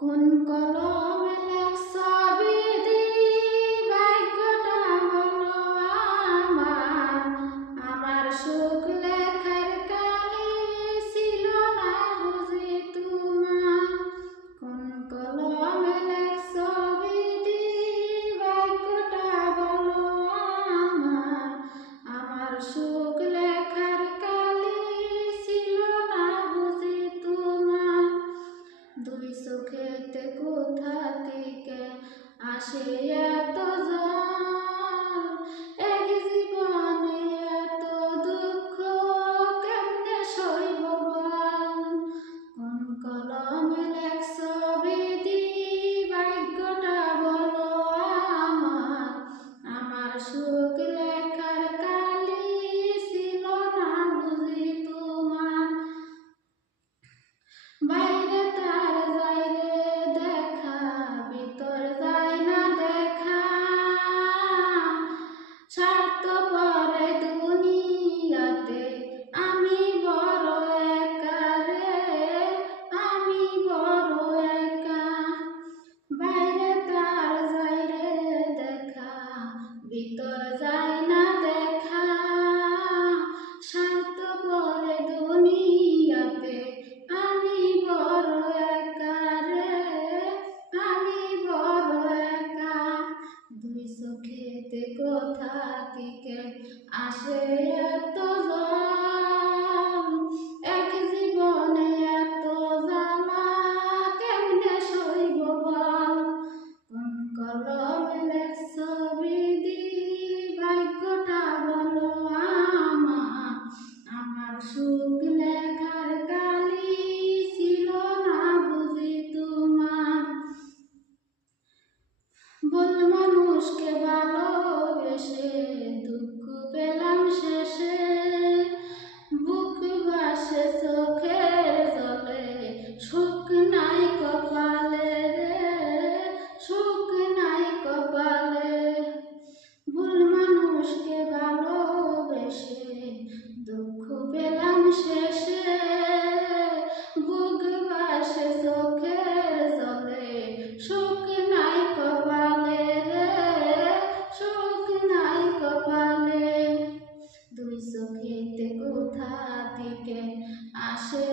কোন কলমে লেখছ বিধি, ভাগ্যটা বলো আমার। আমার সুখ লেখার কালি ছিল না বুঝি তোমার। কোন কলমে লেখছ বিধি, ভাগ্যটা বলো আমার। আমার সুখ লেখার কালি ছিল না বুঝি তোমার। দুই চোখেতে কোথা থেকে আসে এত জল, এক জীবনে এত দুঃখ কেমনে সইব বল। কোন কলমে লেখছ বিধি, ভাগ্যটা বলো আমার। আমার সুখ লেখার কালি ছিল না বুঝি তোমার। বাইরে তার যায় রে দেখা, ভিতর যায় না দেখা। স্বার্থপরে দুনিয়াতে আমি বড় একা রে, আমি বড় একা। বাইরে তার যায় রে দেখা, ভিতর যায় না দেখা। স্বার্থপরে দুনিয়াতে আমি বড় একা রে, আমি বড় একা। দুই চোখেতে কোথা থেকে আসে এত জল, এক জীবনে এত জ্বালা কেমনে সইব বল। কোন কলমে লেখছ বিধি, ভাগ্যটা বলো আমার। আমার সুখ লেখার কালি ছিল না বুঝি তোমার। ভুল মানুষকে ভালোবেসে দুঃখ পেলাম শেষে। বুক ভাসে চোখের জলে, সুখ নাই কপালে রে, সুখ নাই কপালে। ভুল মানুষকে ভালোবেসে দুঃখ পেলাম শেষে। বুক ভাসে চোখের জলে, সুখ নাই কপালে রে, সুখ নাই কপালে। দুই চোখেতে কোথা থেকে আসে